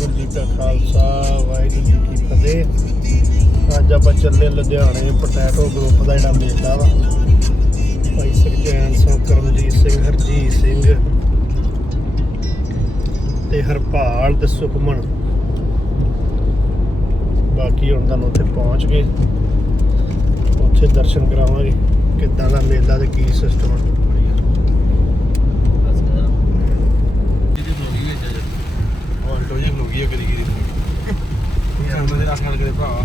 ਵਾਹਿਗੁਰੂ ਜੀ ਕਾ ਖਾਲਸਾ, ਵਾਹਿਗੁਰੂ ਜੀ ਕੀ ਫਤਿਹ। ਅੱਜ ਆਪਾਂ ਚੱਲੇ ਲੁਧਿਆਣੇ ਪੋਟੈਟੋ ਗਰੁੱਪ ਦਾ ਜਿਹੜਾ ਮੇਲਾ ਵਾ। ਭਾਈ ਸੁਖਚੈਨ ਸਿੰਘ, ਕਰਮਜੀਤ ਸਿੰਘ, ਹਰਜੀਤ ਸਿੰਘ ਤੇ ਹਰਪਾਲ ਤੇ ਸੁਖਮਨ। ਬਾਕੀ ਹੁਣ ਤੁਹਾਨੂੰ ਉੱਥੇ ਪਹੁੰਚ ਗਏ। ਉੱਥੇ ਦਰਸ਼ਨ ਕਰਾਵਾਂਗੇ, ਕਿੱਦਾਂ ਦਾ ਮੇਲਾ ਤੇ ਕੀ ਸਿਸਟਮ ਹੈ ਆਲਟੋ ਜੀ ਖਲੋਗੀ ਆ ਕਰੀ ਕਰੀ ਸਾਨੂੰ ਦੇ ਰੱਖ ਕੇ ਭਰਾ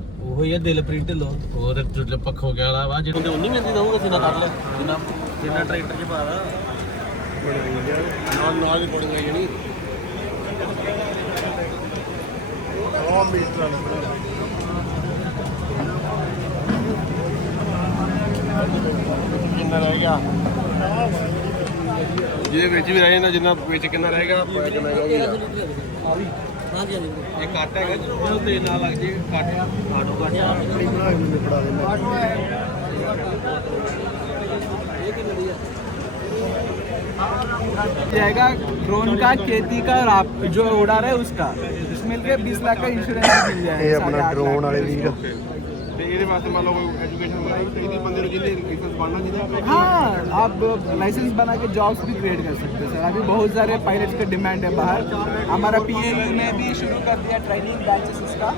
ਉਹ ਹੀ ਆ ਦਿਲਪ੍ਰੀਤ ਢਿੱਲੋਂ। ਉਹ ਤੇ ਜੁੱਲੇ ਗਿਆ ਵਾਲਾ ਵਾ ਜਿਹੜੇ ਉਨੀ ਮਿੰਦੀ ਦਊਗਾ ਜਿੰਨਾ ਕਰ ਲੈ। ਜਿੰਨਾ ਜਿੰਨਾ ਟਰੈਕਟਰ 'ਚ ਪਾ ਦਾ ਨਾਲ ਨਾਲ ਹੀ ਪੜੀ ਗਈ ਜਣੀ। ਉਹ ਮੀਟਰ ਕਿੰਨਾ ਰਹਿ ਗਿਆ? ਜਿਹਦੇ ਵਿੱਚ ਵੀ ਰਹਿ ਜਾਂਦਾ, ਜਿੰਨਾ ਵਿੱਚ ਕਿੰਨਾ ਰਹੇਗਾ ਪਾਇਆ ਕਿੰਨਾ ਰਹਿ ਗਿਆ ਇਹ ਕੱਟ ਹੈਗਾ ਜਦੋਂ ਤੇਲ ਨਾਲ ਲੱਗ ਜੇ ਕੱਟ ਆਟੋ ਕੱਟ ਆਪਣੀ ਬਣਾ ਕੇ ਮੈਨੂੰ ਫੜਾ ਦੇਣਾ जाएगा ड्रोन का खेती का और आप जो उड़ा रहे हैं उसका इसमें मिल के बीस लाख का इंश्योरेंस मिल जाएगा ਇਹ ਆਪਣਾ साढ़े आठ ਡਰੋਨ लाख ਵਾਲੇ ਵੀਰ ਤੇ ਇਹਦੇ ਵਾਸਤੇ ਮੰਨ ਲਓ ਐਜੂਕੇਸ਼ਨ ਵਗੈਰਾ ਵੀ ਚਾਹੀਦੀ ਬੰਦੇ ਨੂੰ ਜਿਹਦੇ ਲਾਇਸੈਂਸ ਬਣਨਾ ਚਾਹੀਦਾ हाँ आप लाइसेंस बना के जॉब्स भी क्रिएट कर सकते हैं सर अभी बहुत सारे पायलट्स का डिमांड है बाहर हमारा पी ने भी शुरू कर दिया ट्रेनिंग बैचेस इसका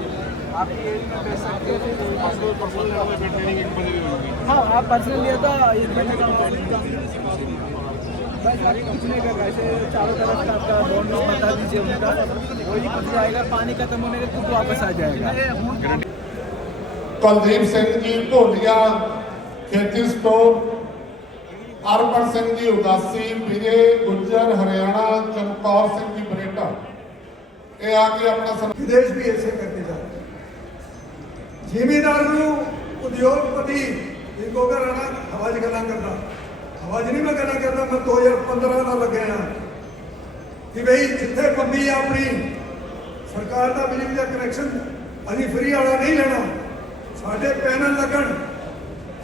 आप PAU में भेज सकते हैं ਪਰਸਨਲ ਪਰਸਨਲ ਲੈਵਲ ਤੇ ਟ੍ਰੇਨਿੰਗ ਇੱਕ ਬੰਦੇ ਦੀ ਹੋਊਗੀ हाँ आप पर्सनल लिया था एक महीने का बस आप कुछ नहीं करना ऐसे चारों तरफ का आपका बॉन्ड बता दीजिए उनका वही कुछ जाएगा पानी खत्म होने के खुद वापस आ जाएगा ਕੁਲਦੀਪ ਸਿੰਘ ਜੀ ਢੋਲੀਆ, ਖੇਤੀ ਸਟੋਰ ਅਰਪਣ ਸਿੰਘ ਜੀ ਉਦਾਸੀ, ਵਿਜੇ ਗੁੱਜਰ, ਹਰਿਆਣਾ, ਚਮਕੌਰ ਸਿੰਘ ਜੀ ਬਰੇਟਾ। ਇਹ ਆ ਕੇ ਆਪਣਾ ਵਿਦੇਸ਼ ਵੀ ਐਸੇ ਕਰਕੇ ਜਾ ਜ਼ਿਮੀਦਾਰ ਨੂੰ ਉਦਯੋਗਪਤੀ ਇਹ ਗੋਗਾ ਰਾਣਾ ਹਵਾ 'ਚ ਗੱਲਾਂ ਕਰਦਾ। ਹਵਾ 'ਚ ਨਹੀਂ ਮੈਂ ਗੱਲਾਂ ਕਰਦਾ, ਮੈਂ 2015 ਦਾ ਲੱਗਿਆ ਹਾਂ। ਕਿ ਬਈ ਜਿੱਥੇ ਪੰਮੀ ਆਪਣੀ, ਸਰਕਾਰ ਦਾ ਬਿਜਲੀ ਦਾ ਕਨੈਕਸ਼ਨ ਅਸੀਂ ਫ੍ਰੀ ਵਾਲਾ ਨਹੀਂ ਲੈਣਾ। ਸਾਡੇ ਪੈਨਲ ਲੱਗਣ,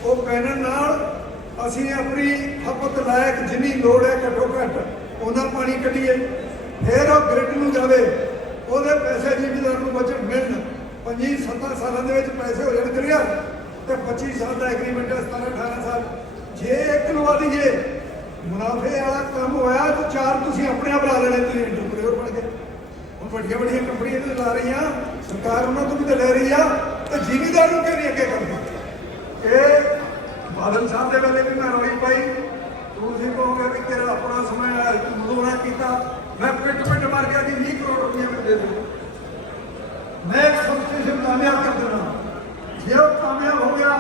ਉਹ ਪੈਨਲ ਨਾਲ ਅਸੀਂ ਆਪਣੀ ਖਪਤ ਲਾਇਕ ਜਿੰਨੀ ਲੋੜ ਹੈ ਘੱਟੋ ਘੱਟ ਉਹਨਾਂ ਪਾਣੀ ਕੱਢੀਏ, ਫਿਰ ਉਹ ਗ੍ਰਿਡ ਨੂੰ ਜਾਵੇ, ਉਹਦੇ ਪੈਸੇ ਜ਼ਿਮੀਦਾਰ ਨੂੰ ਬਚਣ ਮਿਲਣ। 5 7 ਸਾਲਾਂ ਦੇ ਵਿੱਚ ਪੈਸੇ ਹੋ ਜਾਣ ਕਲੀਅਰ ਤੇ 25 ਸਾਲ ਦਾ ਐਗਰੀਮੈਂਟ ਹੈ 17 18 ਸਾਲ। ਜੇ ਇੱਕ ਲਵਾ ਦਈਏ ਮੁਨਾਫੇ ਵਾਲਾ ਕੰਮ ਹੋਇਆ ਤਾਂ ਚਾਰ ਤੁਸੀਂ ਆਪਣੇ ਆਪ ਲਾ ਲੈਣੇ, ਤੁਸੀਂ ਇੰਟਰਪ੍ਰੀਨਰ ਬਣ ਕੇ। ਹੁਣ ਵੱਡੀਆਂ ਵੱਡੀਆਂ ਕੰਪਨੀਆਂ ਤੇ ਲਾ ਰਹੀਆਂ, ਸਰਕਾਰ ਉਹਨਾਂ ਤੋਂ ਵੀ ਤਾਂ ਲੈ ਰਹੀ ਆ। ਤੇ ਜ਼ਿਮੀਦਾਰ ਨੂੰ ਕਿਉਂ ਅੱਗੇ ਕਰਦੀ ਇਹ ਬਾਦਲ ਸਾਹਿਬ ਦੇ ਵੇਲੇ ਵੀ ਮੈਂ ਰੋਈ ਪਾਈ। ਤੁਸੀਂ ਕਹੋਗੇ ਵੀ ਤੇਰਾ ਆਪਣਾ ਸਮਾਂ ਆਇਆ ਤੂੰ ਮਜ਼ਦੂਰਾ ਕੀਤਾ। ਮੈਂ ਪਿੱਟ ਪਿੱਟ ਮਾਰ ਗਿਆ ਕਿ 20 ਕਰੋੜ ਰੁਪਏ ਮੈਂ ਦੇ ਦੂੰ ਮੈਂ ਇੱਕ ਸਬਸਟੇਸ਼ਨ ਕਾਮਯਾਬ ਕਰ ਦੇਣਾ। ਜੇ ਉਹ ਕਾਮਯਾਬ ਹੋ ਗਿਆ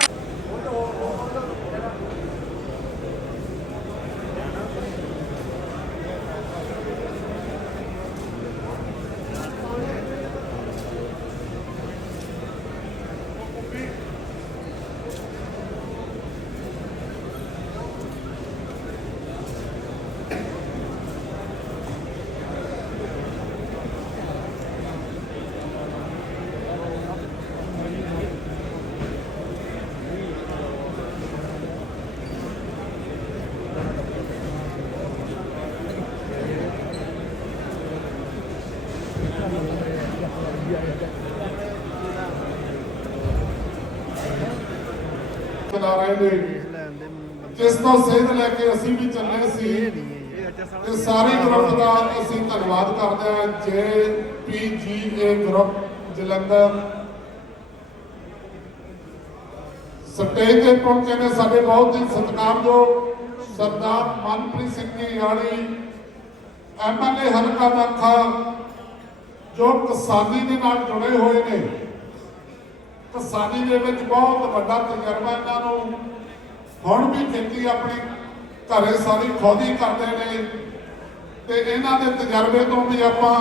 ਦੇ ਜਿਸ ਤੋਂ ਸੇਧ ਲੈ ਕੇ ਅਸੀਂ ਵੀ ਚੱਲੇ ਸੀ। ਤੇ ਸਾਰੇ ਗਰੁੱਪ ਦਾ ਅਸੀਂ ਧੰਨਵਾਦ ਕਰਦੇ ਹਾਂ। ਜੇ ਪੀ ਜੀ ਏ ਗਰੁੱਪ ਜਲੰਧਰ। ਸਟੇਜ ਤੇ ਪਹੁੰਚੇ ਨੇ ਸਾਡੇ ਬਹੁਤ ਹੀ ਸਤਿਕਾਰਯੋਗ ਸਰਦਾਰ ਮਨਪ੍ਰੀਤ ਸਿੰਘ ਜੀ ਯਾਨੀ ਐਮਐਲਏ ਹਲਕਾ ਦਾਖਾ ਜੋ ਕਿਸਾਨੀ ਦੇ ਨਾਲ ਜੁੜੇ ਹੋਏ ਨੇ। ਕਿਸਾਨੀ ਦੇ ਵਿੱਚ ਬਹੁਤ ਵੱਡਾ ਤਜਰਬਾ ਇਹਨਾਂ ਨੂੰ। ਹੁਣ ਵੀ ਖੇਤੀ ਆਪਣੀ ਘਰੇ ਸਾਰੀ ਖੋਦੀ ਕਰਦੇ ਨੇ। ਤੇ ਇਹਨਾਂ ਦੇ ਤਜਰਬੇ ਤੋਂ ਵੀ ਆਪਾਂ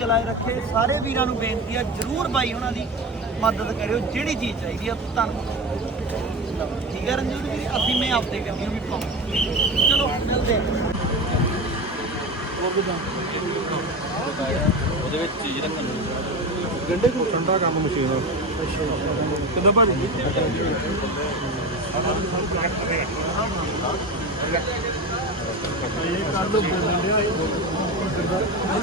ਦੀ ਕਲਾਏ ਰੱਖੇ। ਸਾਰੇ ਵੀਰਾਂ ਨੂੰ ਬੇਨਤੀ ਆ ਜਰੂਰ ਬਾਈ ਉਹਨਾਂ ਦੀ ਮਦਦ ਕਰਿਓ ਜਿਹੜੀ ਚੀਜ਼ ਚਾਹੀਦੀ ਆ ਤੁਹਾਨੂੰ ਠੀਕ ਹੈ ਰਣਜੀਤ ਵੀਰ? ਅਸੀਂ ਮੈਂ ਆਪਦੇ ਕਹਿੰਦੀ ਵੀ ਪਾਉਂ। ਚਲੋ ਮਿਲਦੇ ਉਹਦੇ ਵਿੱਚ ਚੀਜ਼ ਰੱਖਣ। ਨੂੰ ਗੰਡੇ? ਕੋ ਠੰਡਾ ਕੰਮ ਮਸ਼ੀਨ ਕਿੱਦਾਂ ਭਾਜੀ? ਇਹ ਕੱਲ ਨੂੰ ਬੋਲਣ ਡਿਆ ਇਹ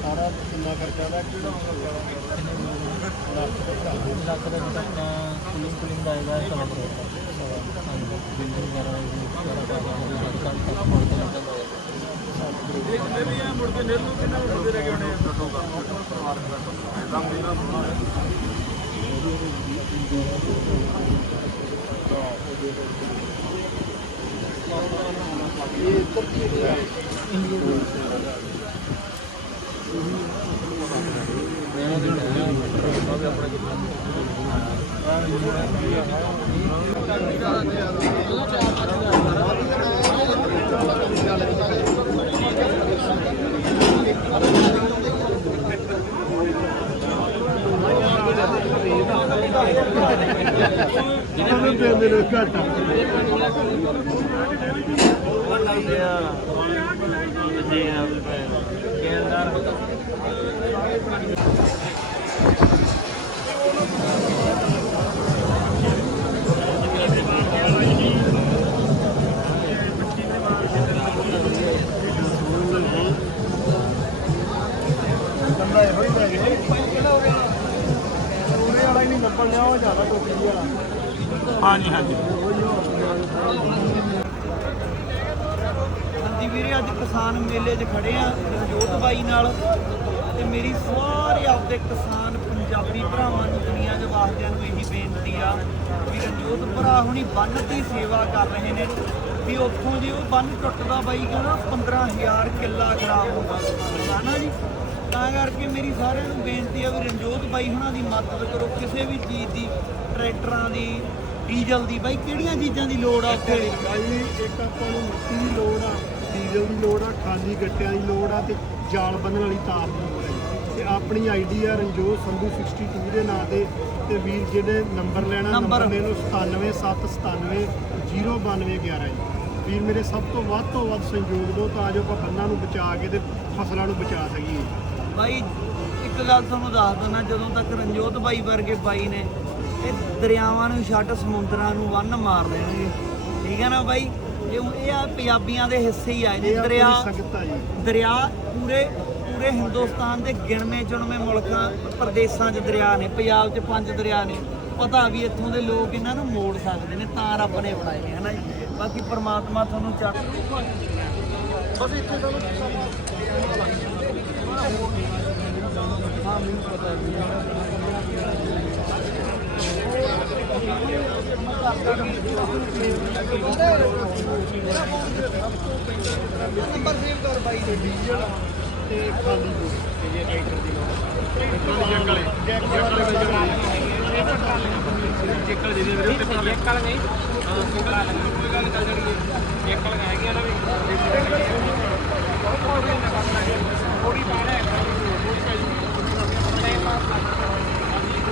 ਸਾਰਾ ਕਿੰਨਾ ਖਰਚਾ ਦਾ ਕਿਹੜਾ ਲੱਖ ਦਾ ਜਿੱਦਾਂ ਆਪਣਾ ਕੁਲਿੰਗ ਕੁਲਿੰਗ ਦਾ ਆਏਗਾ ਚਲੋ ਬਰੋ ਬਿਲਡਿੰਗ ਵਗੈਰਾ ਵਗੈਰਾ ਦਾ ਹਰ ਕੰਮ ਤੱਕ ਪਹੁੰਚ ਜਾਂਦਾ ਹੈ ਉਹਨੂੰ ਦੇ ਆਪਣੇ ਦੇ ਲੋ ਘਾਟਾ ਬੰਦਾ ਇਹੋ ਹੀ ਲੈ ਗਿਆ। ਉਹਨੇ ਵਾਲਾ ਹੀ ਨਹੀਂ ਨੰਬਰ ਲਿਆ ਉਹ ਜ਼ਿਆਦਾ ਟੋਪੀ ਵਾਲਾ ਹਾਂਜੀ ਹਾਂਜੀ। ਹਾਂਜੀ ਵੀਰੇ, ਅੱਜ ਕਿਸਾਨ ਮੇਲੇ 'ਚ ਖੜੇ ਆ, ਰਣਜੋਤ ਬਾਈ ਨਾਲ। ਤੇ ਮੇਰੀ ਸਾਰੇ ਆਪਦੇ ਕਿਸਾਨ ਪੰਜਾਬੀ ਭਰਾਵਾਂ ਨੂੰ, ਦੁਨੀਆ ਦੇ ਵਾਸਤਿਆਂ ਨੂੰ ਇਹੀ ਬੇਨਤੀ ਆ ਵੀ ਰਣਜੋਤ ਭਰਾ ਹੁਣੀ ਬੰਨ ਦੀ ਸੇਵਾ ਕਰ ਰਹੇ ਨੇ ਵੀ ਉੱਥੋਂ ਦੀ ਉਹ ਬੰਨ ਟੁੱਟਦਾ ਬਾਈ ਕਹਿੰਦਾ 15000 ਕਿੱਲਾ ਖਰਾਬ ਹੋ ਗਿਆ ਹਨਾ ਜੀ? ਤਾਂ ਕਰਕੇ ਮੇਰੀ ਸਾਰਿਆਂ ਨੂੰ ਬੇਨਤੀ ਆ ਵੀ ਰਣਜੋਤ ਬਾਈ ਹੁਣਾਂ ਦੀ ਮਦਦ ਕਰੋ, ਕਿਸੇ ਵੀ ਚੀਜ਼ ਦੀ, ਟਰੈਕਟਰਾਂ ਦੀ ਡੀਜ਼ਲ ਦੀ ਬਾਈ ਕਿਹੜੀਆਂ ਚੀਜ਼ਾਂ ਦੀ ਲੋੜ ਆ ਉੱਥੇ ਭਾਈ ਇੱਕ ਆਪਾਂ ਨੂੰ ਮਿੱਟੀ ਦੀ ਲੋੜ ਆ ਡੀਜ਼ਲ ਦੀ ਲੋੜ ਆ ਖਾਲੀ ਗੱਟਿਆਂ ਦੀ ਲੋੜ ਆ ਤੇ ਜਾਲ ਬੰਨਣ ਵਾਲੀ ਤਾਰ ਦੀ ਲੋੜ ਆ। ਤੇ ਆਪਣੀ ਆਈਡੀ ਆ ਰਣਜੋਤ ਸੰਧੂ 62 ਦੇ ਨਾਂ ਤੇ ਤੇ ਵੀਰ ਜਿਹੜੇ ਨੰਬਰ ਲੈਣਾ ਨੰਬਰ। ਲੈ ਲਓ 97797 09211 ਜੀ ਵੀਰ ਮੇਰੇ ਸਭ ਤੋਂ ਵੱਧ ਤੋਂ ਵੱਧ ਸਹਿਯੋਗ ਦਿਓ ਤਾਂ ਜੋ ਆਪਾਂ ਬੰਨਾਂ ਨੂੰ ਬਚਾ ਕੇ ਤੇ ਫਸਲਾਂ ਨੂੰ ਬਚਾ ਸਕੀਏ ਬਾਈ ਇੱਕ ਗੱਲ ਤੁਹਾਨੂੰ ਦੱਸ ਦਿੰਦਾ ਜਦੋਂ ਤੱਕ ਰਣਜੋਤ ਬਾਈ ਵਰਗੇ ਬਾਈ ਨੇ ਇਹ ਦਰਿਆਵਾਂ ਨੂੰ ਛੱਡ ਸਮੁੰਦਰਾਂ ਨੂੰ ਵੰਨ ਮਾਰ ਦੇਣਗੇ। ਠੀਕ ਹੈ ਨਾ ਬਾਈ? ਇਹ ਇਹ ਆ ਪੰਜਾਬੀਆਂ ਦੇ ਹਿੱਸੇ ਹੀ ਆਏ ਨੇ ਦਰਿਆ ਸੰਗਤ ਆ ਜੀ। ਦਰਿਆ ਪੂਰੇ ਪੂਰੇ ਹਿੰਦੁਸਤਾਨ ਦੇ ਗਿਣਵੇਂ ਚੁਣਵੇਂ ਮੁਲਕਾਂ ਪ੍ਰਦੇਸ਼ਾਂ 'ਚ ਦਰਿਆ ਨੇ ਪੰਜਾਬ 'ਚ ਪੰਜ ਦਰਿਆ ਨੇ। ਪਤਾ ਵੀ ਇੱਥੋਂ ਦੇ ਲੋਕ ਇਹਨਾਂ ਨੂੰ ਮੋੜ ਸਕਦੇ ਨੇ ਤਾਂ ਰੱਬ ਨੇ ਬਣਾਏ ਨੇ ਹਨਾ ਜੀ? ਬਾਕੀ ਪ੍ਰਮਾਤਮਾ ਤੁਹਾਨੂੰ ਚੱਕ ਬਸ ਇੱਥੇ ਤੁਹਾਨੂੰ ਨੰਬਰ ਸੇਵ ਕਰ ਬਾਈ ਦੇ ਡੀਜ਼ਲ ਤੇ ਖਾਲੀ ਬੋਲ ਤੇ ਟਰੈਕਟਰ ਦੀ ਲੋੜ ਜੈਕ ਵਾਲੇ ਜੈਕ ਚੇਕਲ ਦੇ ਦੇ ਵੀਰੇ ਤੇ ਚੇਕਲ ਨਹੀਂ ਹਾਂ ਸਿੰਗਲ ਆ ਕੋਈ ਗੱਲ ਚੱਲ ਜਾਣੀ ਚੇਕਲ ਹੈਗੀ ਆ ਨਾ ਵੀ ਥੋੜੀ ਪਾਣਾ ਹੈ ਥੋੜੀ ਪਾਈ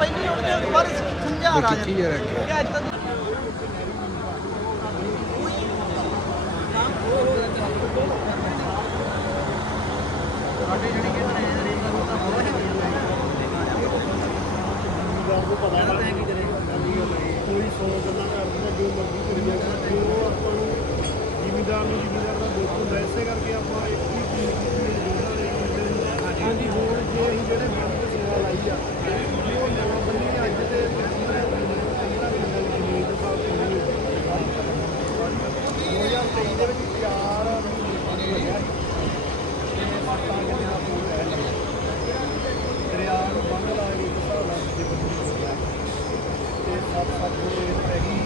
ਪਹਿਲੀ ਉਹਦੇ ਦੁਬਾਰਾ ਸਮਝਾ ਰਾ ਜਾਂਦਾ ਅੱਜ ਤੱਕ ਕੋਈ ਸੌ ਗੱਲਾਂ ਕਰਦੇ ਜੋ ਮਰਜ਼ੀ ਕਰੀ ਜਾਣਾ ਜੋ ਆਪਾਂ ਨੂੰ ਜ਼ਿਮੀਦਾਰ ਨੂੰ ਜ਼ਿਮੀਦਾਰ ਦਾ ਦੁੱਖ ਹੁੰਦਾ ਇਸੇ ਕਰਕੇ ਆਪਾਂ ਇੱਕ ਹੀ ਚੀਜ਼ ਹੈ ਦੇ ਹਾਂਜੀ ਹੋਰ ਜੇ ਅਸੀਂ ਜਿਹੜੇ ਬੰਦ ਤੇ ਸੇਵਾ ਲਾਈ ਆ ਉਹ ਨਵਾਂ ਬੰਨੀ ਅੱਜ ਦੇ 15 15 ਪਿੰਡਾਂ ਦੀ ਜ਼ਮੀਨ ਦੇ ਸਾਲ ਤੇ ਨਹੀਂ 2023 ਦੇ ਵਿੱਚ ਚਾਰ ਦਰਿਆ ਨੂੰ ਬੰਦ ਲਾ ਕੇ ਇੱਕ ਹਿਸਾਬ ਨਾਲ ਜੇ ਤੇ ਸੱਤ ਸੱਤ ਦੇ ਪੈ ਗਈ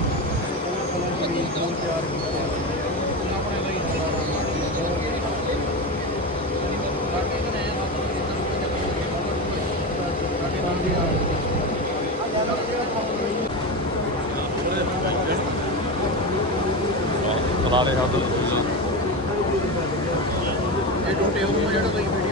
ਉਹਨਾਂ ਕੋਲੋਂ ਜ਼ਮੀਨ ਕੋਲ ਤਿਆਰ ਕੀਤੀ ਬੁਲਾ ਰਿਹਾ ਚੀਜ਼ਾਂ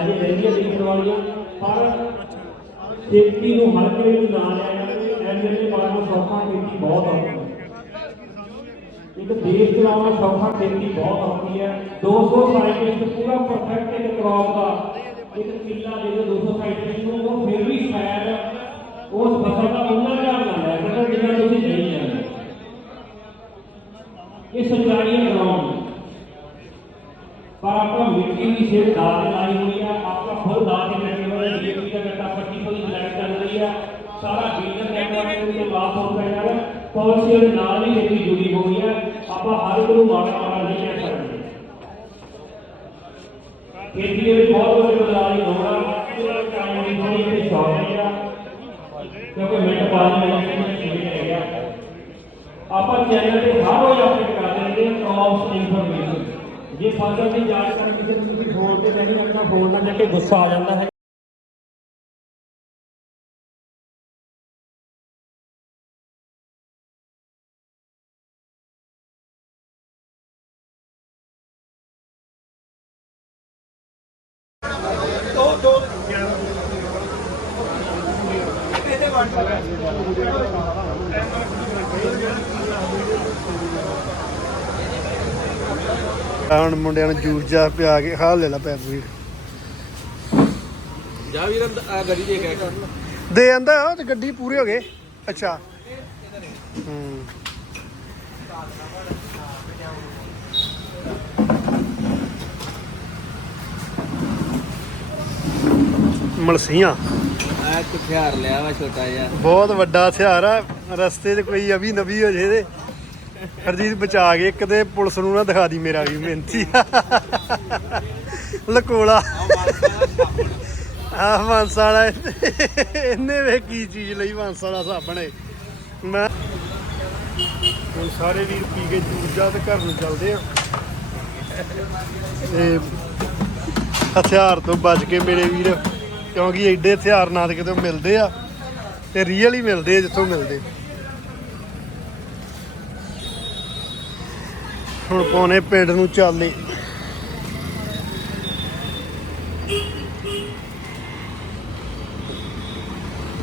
ਅਜੇ ਰਹਿੰਦੀਆਂ ਦੇਖਣ ਵਾਲੀਆਂ ਪਰ ਖੇਤੀ ਨੂੰ ਹਰ ਕਿਸੇ ਨੂੰ ਨਾ ਲਿਆ ਜਾਵੇ ਐਮਐਲਏ ਪਾਰ ਨੂੰ ਸੌਖਾ ਖੇਤੀ ਬਹੁਤ ਔਖੀ ਹੈ। ਇੱਕ ਦੇਸ਼ ਚਲਾਉਣਾ ਸੌਖਾ ਖੇਤੀ ਬਹੁਤ ਔਖੀ ਹੈ। 200 ਸਾਇੰਟਿਸਟ ਪੂਰਾ ਪਰਫੈਕਟ ਇੱਕ ਕ੍ਰੌਪ ਦਾ ਇੱਕ ਕਿੱਲਾ ਦੇ ਦਿਓ 200 ਸਾਇੰਟਿਸਟ ਨੂੰ ਉਹ ਫਿਰ ਵੀ ਸ਼ਾਇਦ ਉਸ ਫਸਲ ਦਾ ਉਹਨਾਂ ਝਾੜ ਨਾ ਲੈ ਸਕਣ ਜਿੰਨਾ ਤੁਸੀਂ ਨਹੀਂ ਲੈਣਾ ਇਹ ਸੱਚਾਈ ਹੈ ਗਰਾਊਂਡ ਪਰ ਆਪਾਂ ਮਿੱਟੀ ਦੀ ਸ਼ੇਡ ਦਾਲ ਤੇ ਲਾਈ ਹੋਈ ਆ ਆਪਾਂ ਖੁਦ ਦਾਲ ਤੇ ਲੱਗੇ ਹੋਏ ਡੀਏਪੀ ਦਾ ਗੱਟਾ 25 ਦੀ ਲਾਈਟ ਚੱਲ ਰਹੀ ਆ ਸਾਰਾ ਡੀਜ਼ਲ ਨੈਟਵਰਕ ਦੇ ਲਾਸ ਹੋ ਰਿਹਾ ਹੈ ਪਾਲਿਸੀ ਦੇ ਨਾਲ ਹੀ ਖੇਤੀ ਜੁੜੀ ਹੋਈ ਹੈ ਆਪਾਂ ਹਰ ਇੱਕ ਨੂੰ ਮਾੜਾ ਮਾੜਾ ਨਹੀਂ ਕਹਿ ਸਕਦੇ ਖੇਤੀ ਦੇ ਵਿੱਚ ਬਹੁਤ ਵੱਡੇ ਬਦਲਾਅ ਦੀ ਲੋੜ ਆ ਟਾਈਮ ਦੀ ਥੋੜੀ ਜਿਹੀ ਸ਼ਾਰਟੇਜ ਆ ਕਿਉਂਕਿ ਮਿੰਟ ਬਾਅਦ ਮੈਂ ਇਹ ਰਹਿ ਗਿਆ ਆਪਾਂ ਚੈਨਲ ਤੇ ਹਰ ਰੋਜ਼ ਅਪਡੇਟ ਕਰਦੇ ਰਹਿੰਦੇ ਹਾਂ ਕ੍ਰੌਪਸ ਇਨਫੋਰਮੇਸ਼ਨ ਜੇ ਫਸਲ ਦੀ ਜਾਣਕਾਰੀ ਕਿਸੇ ਨੂੰ ਤੁਸੀਂ ਫੋਨ ਤੇ ਨਹੀਂ ਆਪਣਾ ਫੋਨ ਨਾਲ ਜਾ ਕੇ ਗੁੱਸਾ ਆ ਜਾਂਦਾ ਹੈ ਹੁਣ ਮੁੰਡਿਆਂ ਨੂੰ ਜੂਸ ਜਾ ਪਿਆ ਕੇ ਖਾ ਲੈ ਲਾ ਪੈਪ ਵੀਰ ਜਾ ਵੀਰ ਆ ਗੱਡੀ ਦੇ ਕੇ ਦੇ ਆਂਦਾ ਉਹ ਤੇ ਗੱਡੀ ਪੂਰੇ ਹੋ ਗਏ ਅੱਛਾ। ਹੂੰ। ਮਲਸੀਆਂ। ਆ ਹਥਿਆਰ ਲਿਆ ਵਾ ਛੋਟਾ ਜਿਹਾ। ਬਹੁਤ ਵੱਡਾ ਹਥਿਆਰ ਆ। ਰਸਤੇ 'ਚ ਕੋਈ ਅਭੀ ਨਬੀ ਹੋ ਜੇ ਤੇ ਹਰਜੀਤ ਬਚਾ ਕੇ ਇੱਕ ਤੇ ਪੁਲਿਸ ਨੂੰ ਨਾ ਦਿਖਾ ਦੀ ਮੇਰਾ ਵੀ ਮਿਹਨਤੀ ਲਕੋਲਾ ਆ ਮਾਨਸਾ ਵਾਲਾ ਇਹਨੇ ਵੇ ਕੀ ਚੀਜ਼ ਲਈ ਮਾਨਸਾ ਵਾਲਾ ਸਾਬਣ ਮੈਂ ਹੁਣ ਸਾਰੇ ਵੀਰ ਪੀ ਕੇ ਜੂਰਜਾ ਤੇ ਘਰ ਨੂੰ ਚੱਲਦੇ ਆ। ਤੇ ਹਥਿਆਰ ਤੋਂ ਬਚ ਕੇ ਮੇਰੇ ਵੀਰ ਕਿਉਂਕਿ ਐਡੇ ਹਥਿਆਰ ਨਾ ਤੇ ਕਿਤੇ ਮਿਲਦੇ ਆ ਤੇ ਰੀਅਲ ਹੀ ਮਿਲਦੇ ਆ ਜਿੱਥੋਂ ਮਿਲਦੇ। ਹੁਣ ਪਾਉਣੇ ਪਿੰਡ ਨੂੰ ਚਾਲੇ